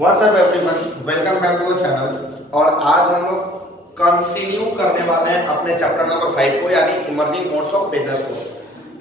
WhatsApp everyone, welcome back to the channel. और आज हम लोग कंटिन्यू करने वाले हैं अपने चैप्टर नंबर 5 को, यानी इमर्जिंग मोड्स ऑफ बिजनेस को।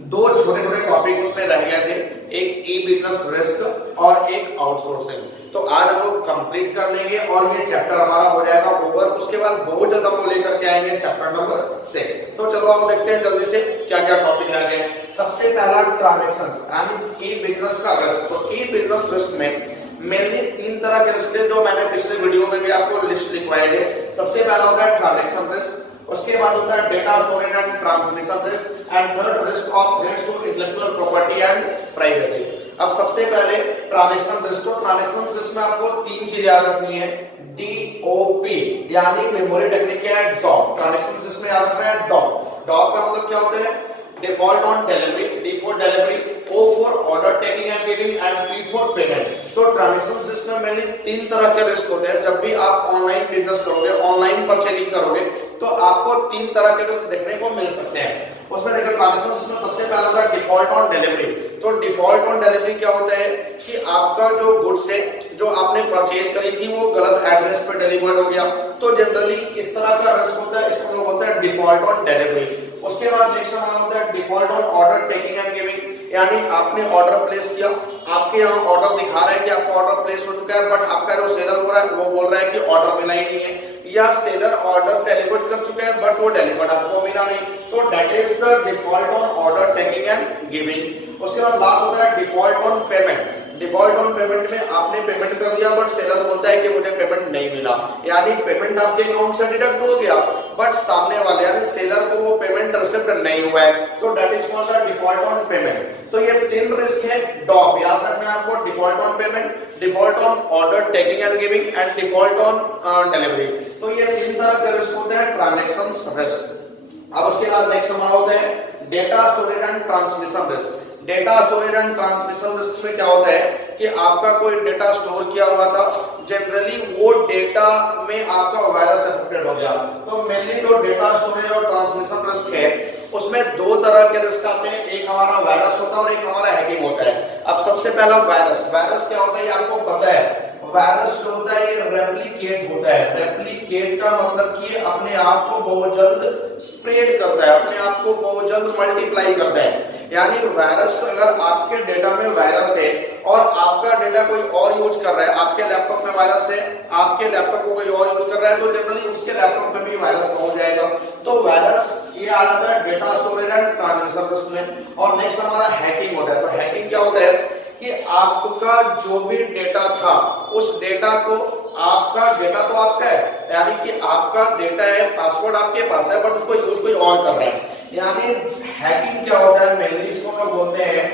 दो छोटे छोटे टॉपिक उसमें रह गए थे, एक ई बिजनेस रिस्क और एक आउटसोर्सिंग। तो आज हम लोग कंप्लीट कर लेंगे और ये चैप्टर हमारा हो जाएगा ओवर। उसके बाद बहुत जल्द हम लेकर के आएंगे चैप्टर नंबर 6। तो चलो आप देखते हैं जल्दी से क्या क्या टॉपिक रह गए। सबसे पहला ट्रांजैक्शंस यानी ई बिजनेस का रिस्क। तो ई बिजनेस रिस्क में मेनली तीन तरह के रिस्क है, जो मैंने पिछले वीडियो में भी आपको लिस्ट लिखवाई है। सबसे पहला होता है ट्रांजैक्शन रिस्क, उसके बाद होता है data storage and transmission risk, and third risk of threats to intellectual property and privacy. अब सबसे पहले ट्रांजैक्शन रिस्क। तो ट्रांजैक्शन रिस्क में आपको तीन चीजें याद रखनी है, डीओपी यानी मेमोरी टेक्निक है डॉग। ट्रांजैक्शन रिस्क में याद रखना है डॉग। डॉग का मतलब क्या होता है? Default on delivery, D for delivery, O for order taking and giving, and P for payment. तो ट्रांजैक्शन सिस्टम में तीन तरह के रिस्क होते हैं। जब भी आप ऑनलाइन बिजनेस करोगे, ऑनलाइन परचेजिंग करोगे, तो आपको तीन तरह के रिस्क देखने को मिल सकते हैं। उसमें देखो ट्रांजैक्शन सिस्टम सबसे पहला होता है डिफॉल्ट ऑन डिलीवरी। तो डिफॉल्ट ऑन डिलीवरी क्या होता है कि आपका जो गुड्स है जो आपने परचेज करी थी वो गलत एड्रेस पे डिलीवर्ड हो गया। तो जनरली इस तरह का रिस्क होता है, इसको लोग बोलते हैं डिफॉल्ट ऑन डिलीवरी। उसके बाद नेक्स्ट हमारा होता है default on order taking and giving, यानी आपने ऑर्डर प्लेस किया, आपके यहाँ ऑर्डर दिखा रहा है कि आपका ऑर्डर प्लेस हो चुका है, बट आपका जो सेलर हो रहा है वो बोल रहा है कि ऑर्डर मिला ही नहीं है, या सेलर ऑर्डर डिलीवर कर चुका है बट वो डिलीवर आपको मिला नहीं। तो that is the default on order taking and giving. उसके बाद लास्ट होता है default on payment. Default on payment में आपने पेमेंट कर दिया बट सेलर बोलता है कि मुझे पेमेंट नहीं मिला, यानी पेमेंट आपके अकाउंट से डिडक्ट हो गया बट सामने वाले यानी सेलर को वो पेमेंट रिसीव नहीं हुआ है। तो that is called the default on payment. तो ये तीन रिस्क है डॉप, याद रखना है आपको, default on payment, default on order taking and giving, and default on delivery. तो ये तीन तरह के रिस्क होते हैं ट्रांजैक्शन रिस्क। अब उसके बाद नेक्स्ट हमारा होता है data storage and transmission risk. Data storage and transmission risk में क्या होता है कि आपका कोई डेटा स्टोर किया हुआ था, जनरली वो डेटा में आपका वायरस अफेक्टेड हो गया। तो मेनली जो डेटा स्टोरेज और ट्रांसमिशन रिस्क है उसमें दो तरह के रिस्क आते हैं, एक हमारा वायरस होता है और एक हमारा हैकिंग होता है। अब सबसे पहला वायरस। वायरस क्या होता है ये आपको पता है। वायरस जो होता है ये रेप्लिकेट होता है। रेप्लिकेट का मतलब कि ये अपने आप को बहुत जल्द स्प्रेड करता है, अपने आप को बहुत जल्द मल्टीप्लाई करता है। यानी वायरस, अगर आपके डेटा में वायरस है और आपका डेटा कोई और यूज कर रहा है, आपके लैपटॉप में वायरस है, आपके लैपटॉप को कोई और यूज कर रहा है, तो जनरली उसके लैपटॉप में भी वायरस पहुंच जाएगा। तो वायरस ये आ जाता है data storage and transmission risk में। और नेक्स्ट हमारा हैकिंग होता है। तो हैकिंग क्या होता है कि आपका जो भी डेटा था उस डेटा को, आपका डेटा तो आपका है, यानी कि आपका डेटा है, पासवर्ड आपके पास है, बट उसको यूज कोई और कर रहा है। यानी हैकिंग क्या होता है, मेनली इसको हम लोग बोलते हैं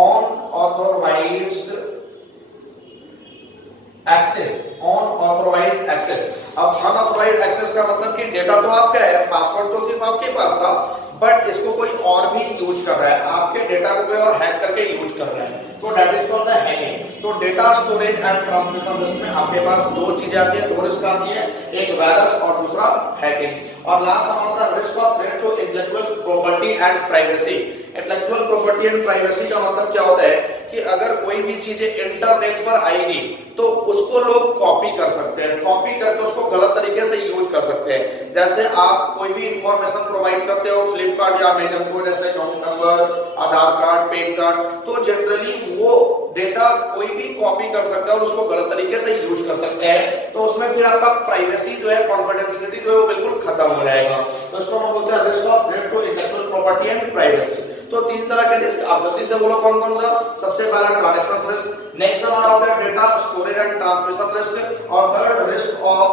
अनऑथराइज्ड एक्सेस। Unauthorised access. अब अनऑथराइज्ड एक्सेस का मतलब कि डेटा तो आपका है, पासवर्ड तो सिर्फ आपके पास था, बट इसको कोई और भी यूज कर रहा है, आपके डेटा को कोई और हैक करके यूज कर रहा है। तो that is called the hacking. तो data storage and transmission risk में आपके पास दो चीजें आती है, दो रिस्क आती है, एक वायरस और दूसरा हैकिंग। और लास्ट हमारा risk of threat to intellectual property and privacy. Intellectual property and privacy का मतलब क्या होता है कि अगर कोई भी चीजें इंटरनेट पर आएगी तो उसको लोग कॉपी कर सकते हैं, कॉपी करके उसको गलत तरीके से यूज कर सकते हैं। जैसे आप कोई भी इंफॉर्मेशन प्रोवाइड करते हो फ्लिपकार्ट या अमेजन को, जैसे अकाउंट नंबर, आधार कार्ड, पैन कार्ड, तो जनरली वो डेटा कोई भी कॉपी कर सकता है और उसको गलत तरीके से यूज कर सकते हैं। तो उसमें फिर आपका प्राइवेसी जो है, कॉन्फिडेंशियलिटी जो है वो बिल्कुल खत्म हो जाएगा। तो इसको हम बोलते हैं risk of threat to intellectual property and privacy. तो तीन तरह के रिस्क, आप जल्दी से बोलो कौन कौन सा। सबसे पहला ट्रांजैक्शन रिस्क, नेक्स्ट हमारा होता है data storage and transmission risk, और third risk of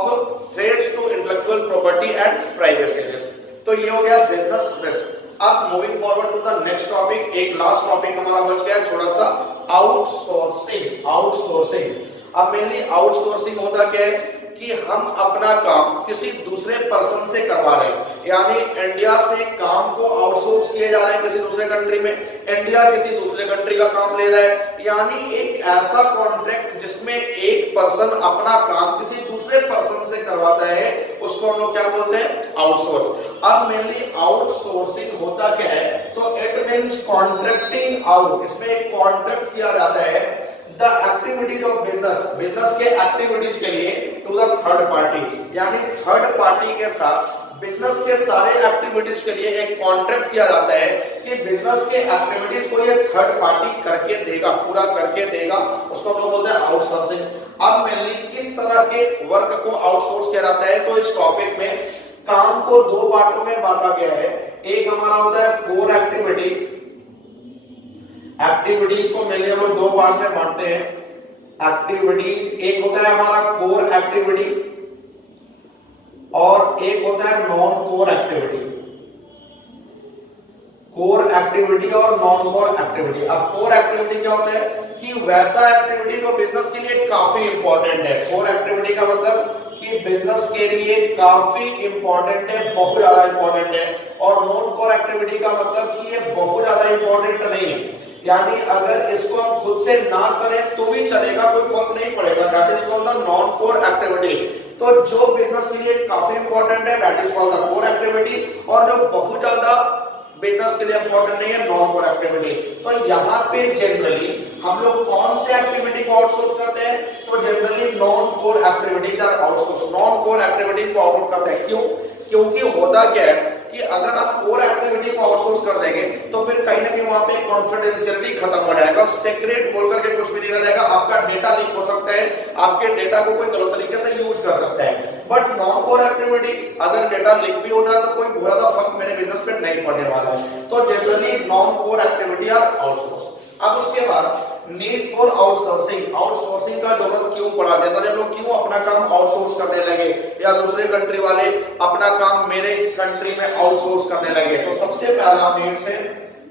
threats to intellectual property and privacy risk. तो ये हो गया बिजनेस रिस्क। अब moving forward to the next topic, एक लास्ट टॉपिक हमारा बच गया छोटा सा, आउटसोर्सिंग। आउटसोर्सिंग। अब मेनली आउटसोर्सिंग होता क्या है कि हम अपना काम किसी दूसरे पर्सन से करवा रहे हैं, यानी इंडिया से काम को आउटसोर्स किए जा रहे हैं किसी दूसरे कंट्री में, इंडिया किसी दूसरे कंट्री का काम ले रहा है। यानी एक ऐसा कॉन्ट्रैक्ट जिसमें एक पर्सन अपना काम किसी दूसरे पर्सन से करवाता है, उसको हम लोग क्या बोलते हैं, आउटसोर्स। अब मेनली आउटसोर्सिंग होता क्या है, तो इट मींस कॉन्ट्रैक्टिंग आउट। इसमें एक कॉन्ट्रैक्ट किया जाता है the activities of business, business के एक्टिविटीज के लिए टू द थर्ड पार्टी, यानी थर्ड पार्टी के साथ बिजनेस के सारे एक्टिविटीज के लिए एक कॉन्ट्रैक्ट किया जाता है कि बिजनेस के एक्टिविटीज को ये थर्ड पार्टी करके देगा, पूरा करके देगा, उसको हम लोग बोलते हैं आउटसोर्सिंग। अब मेनली किस तरह के वर्क को आउटसोर्स किया जाता है, तो इस टॉपिक में काम को दो पार्टों में बांटा गया है। एक हमारा होता है कोर एक्टिविटी, एक्टिविटीज को मेनली हम लोग दो पार्ट में बांटते हैं। एक्टिविटीज एक होता है हमारा कोर एक्टिविटी और एक होता है non core activity, core activity और नॉन कोर एक्टिविटी। अब कोर एक्टिविटी क्या होता है कि वैसा एक्टिविटी जो बिजनेस के लिए काफी इंपॉर्टेंट है। कोर एक्टिविटी का मतलब कि बिजनेस के लिए काफी इंपॉर्टेंट है, बहुत ज्यादा इंपॉर्टेंट है। और नॉन कोर एक्टिविटी का मतलब कि ये बहुत ज्यादा इंपॉर्टेंट नहीं है, यानी अगर इसको हम खुद से ना करें तो भी चलेगा, कोई फर्क नहीं पड़ेगा। That is called the non core activity. तो जो बिजनेस के लिए काफी इंपॉर्टेंट है that is called the core activity, और जो बहुत ज्यादा बिजनेस के लिए इंपॉर्टेंट नहीं है नॉन कोर एक्टिविटी। तो यहाँ पे जनरली हम लोग कौन से एक्टिविटी को आउटसोर्स करते हैं, तो generally non core activities are outsource, non core activity को आउटसोर्स करते हैं। क्यों? क्योंकि होता क्या है कि अगर आप कोर एक्टिविटी को आउटसोर्स कर देंगे तो फिर कहीं ना कहीं वहां पे कॉन्फिडेंशियलिटी खत्म हो जाएगा, सीक्रेट बोल करके कुछ भी नहीं रह जाएगा, आपका डेटा लीक हो सकता है, आपके डेटा को कोई गलत तरीके से यूज कर सकता है। बट नॉन कोर एक्टिविटी अगर डेटा लीक भी हो जाए तो कोई बहुत ज्यादा फर्क मेरे बिजनेस पे नहीं पड़ने वाला है। तो generally non core activity are outsource. अब उसके बाद नीड फॉर आउटसोर्सिंग, आउटसोर्सिंग का जरूरत क्यों पड़ा, जनरली हम लोग क्यों अपना काम आउटसोर्स करने लगे या दूसरे कंट्री वाले अपना काम मेरे कंट्री में आउटसोर्स करने लगे। तो सबसे पहला नीड है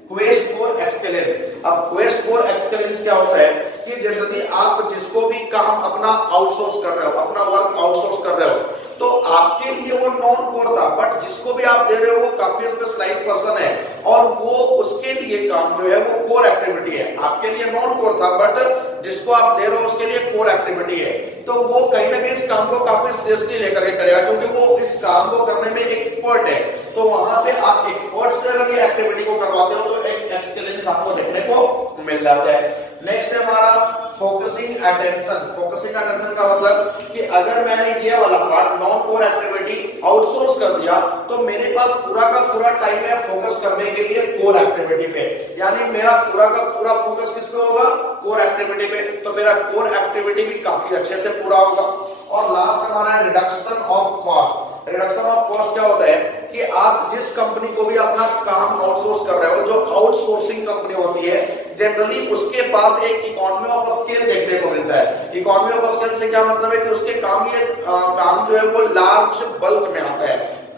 क्वेस्ट फॉर एक्सीलेंस। अब क्वेस्ट फॉर एक्सीलेंस क्या होता है कि जनरली आप जिसको भी काम अपना आउटसोर्स कर रहे हो, अपना वर्क आउटसोर्स कर रहे हो, तो आपके लिए वो नॉन कोर था, बट जिसको भी आप दे रहे हो वो काफी स्पेशलाइज्ड पर्सन है और वो उसके लिए काम जो है वो कोर एक्टिविटी है। आपके लिए नॉन कोर था बट जिसको आप दे रहे हो उसके लिए कोर एक्टिविटी है, तो वो कहीं ना कहीं इस काम को काफी सीरियसली लेकर के करेगा क्योंकि वो इस काम को करने में एक्सपर्ट है। तो वहां पे आप एक्सपर्ट से अगर ये एक्टिविटी को करवाते हो तो एक एक्सीलेंस आपको देखने को मिल जाता है। नेक्स्ट है हमारा फोकसिंग अटेंशन। फोकसिंग अटेंशन का मतलब कि अगर मैंने ये वाला part non core activity outsource कर दिया तो मेरे पास पूरा का पूरा टाइम है फोकस करने के लिए कोर एक्टिविटी पे, यानी मेरा पूरा का पूरा फोकस किस पे होगा, कोर एक्टिविटी पे। तो मेरा कोर एक्टिविटी भी काफी अच्छे से पूरा होगा। और लास्ट हमारा है reduction of cost. Reduction of cost क्या होता है कि आप जिस कंपनी को भी अपना काम आउटसोर्स कर रहे हो, जो आउटसोर्सिंग कंपनी होती है जनरली उसके पास एक इकोनॉमी ऑफ स्केल देखने को मिलता है। इकोनॉमी ऑफ स्केल से क्या मतलब है कि उसके काम जो है वो लार्ज बल्क में आता है,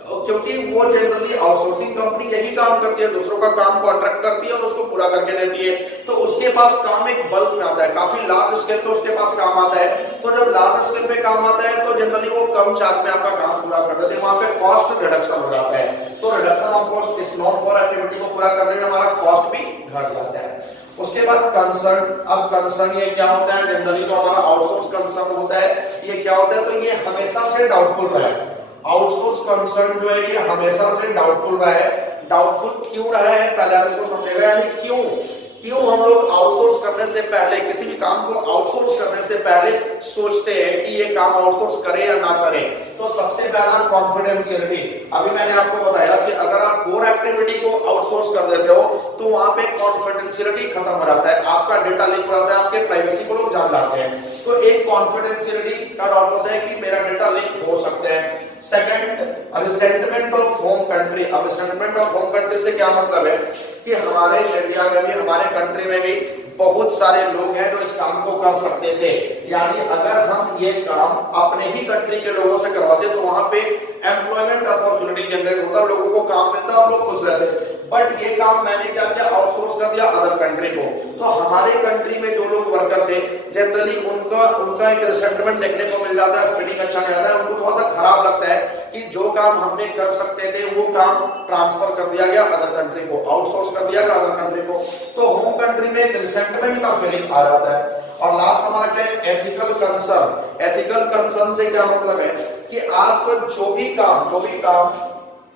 क्योंकि वो जनरली आउटसोर्सिंग कंपनी यही काम करती है, दूसरों का काम कॉन्ट्रैक्ट करती है और उसको पूरा करके देती है। तो उसके पास काम एक बल्क में आता है, काफी लार्ज स्केल पे उसके पास काम आता है। तो जब लार्ज स्केल पे काम आता है तो जनरली वो कम चार्ज में आपका काम पूरा कर देते हैं, वहां पे कॉस्ट रिडक्शन हो जाता है। तो रिडक्शन ऑफ कॉस्ट इस नॉन कोर एक्टिविटी को पूरा करने में हमारा कॉस्ट भी घट जाता है। उसके बाद कंसर्न। अब कंसर्न ये क्या होता है, जनरली जो हमारा आउटसोर्स कंसर्न होता है ये क्या होता है, तो ये हमेशा से डाउटफुल रहा है। आउटसोर्स कंसर्न जो है ये हमेशा से डाउटफुल रहा है। डाउटफुल क्यों रहा है पहले आप इसको समझेगा, यानी क्यों हम लोग आउटसोर्स करने से पहले, किसी भी काम को आउटसोर्स करने से पहले सोचते हैं कि ये काम आउटसोर्स करें या ना करें। तो सबसे पहला कॉन्फिडेंशियलिटी। अभी मैंने आपको बताया कि अगर आप कोर एक्टिविटी को आउटसोर्स कर देते हो तो वहां पे कॉन्फिडेंशियलिटी खत्म हो जाता है, आपका डेटा लीक हो जाता है, आपके प्राइवेसी को लोग जान जाते हैं। तो एक कॉन्फिडेंशियलिटी का डाउट होता है कि मेरा डेटा लीक हो सकता है। Second, resentment of home country. अब रिसेंटमेंट ऑफ होम कंट्री से क्या मतलब है कि हमारे इंडिया में भी, हमारे कंट्री में भी बहुत सारे लोग हैं जो इस काम को कर सकते थे, यानी अगर हम ये काम अपने ही कंट्री के लोगों से करवाते तो वहां पे एम्प्लॉयमेंट अपॉर्चुनिटी जनरेट होता, लोगों को काम मिलता और लोग खुश रहते। बट ये काम मैंने क्या किया, आउटसोर्स कर दिया अदर कंट्री को। तो हमारे कंट्री में जो लोग वर्कर थे जनरली उनका एक रिसेंटमेंट देखने को मिल जाता है, फीलिंग अच्छा नहीं आता है, उनको थोड़ा सा खराब लगता है कि जो काम हमने कर सकते थे वो काम ट्रांसफर कर दिया गया अदर कंट्री को, आउटसोर्स कर दिया गया अदर कंट्री को। तो होम कंट्री में एक रिसेंटमेंट का फीलिंग आ जाता है। और लास्ट हमारा क्या है, एथिकल कंसर्न। एथिकल कंसर्न से क्या मतलब है कि आप जो भी काम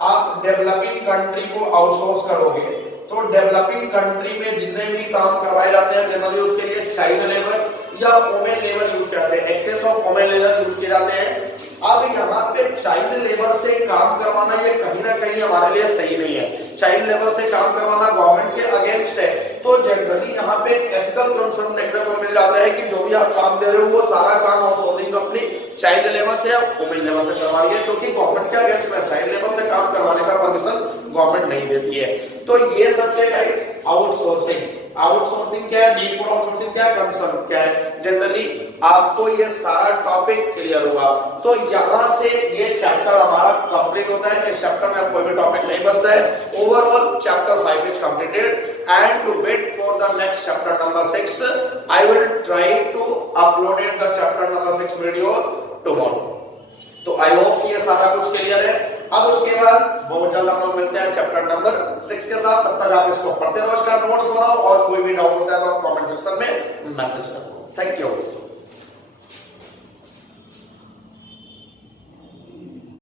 आप डेवलपिंग कंट्री को आउटसोर्स करोगे तो डेवलपिंग कंट्री में जितने भी काम करवाए जाते हैं जनरली उसके लिए चाइल्ड लेबर या वुमेन लेबर यूज करते हैं, excess of women labour use किए जाते हैं। अब यहाँ पे चाइल्ड लेबर से काम करवाना ये कहीं ना कहीं हमारे लिए सही नहीं है। चाइल्ड लेबर से काम करवाना गवर्नमेंट के अगेंस्ट है। तो जनरली यहाँ पे एथिकल कंसर्न देखने को मिल जाता है कि जो भी आप काम दे रहे हो वो सारा काम आउटसोर्सिंग कंपनी चाइल्ड लेबर से या वुमेन लेबर से करवा रही है, क्योंकि गवर्नमेंट के अगेंस्ट में चाइल्ड लेबर से काम करवाने का परमिशन गवर्नमेंट नहीं देती है। तो ये सब है आउटसोर्सिंग। आउटसोर्सिंग क्या है, नीड फॉर आउटसोर्सिंग क्या है, कंसर्न क्या है। जनरली आपको ये सारा टॉपिक क्लियर हुआ तो यहाँ से ये चैप्टर हमारा कंप्लीट होता है। इस चैप्टर में कोई भी टॉपिक नहीं बचता है। Overall chapter 5 is completed and to wait for the next chapter number 6 I will try to upload the chapter number 6 video tomorrow. तो आई होप ये सारा कुछ क्लियर है। अब उसके बाद बहुत जल्द हम लोग मिलते हैं चैप्टर नंबर 6 के साथ। तब तक आप इसको पढ़ते रहो, इसका नोट्स बनाओ और कोई भी डाउट होता है तो आप कमेंट सेक्शन में मैसेज करो। Thank you.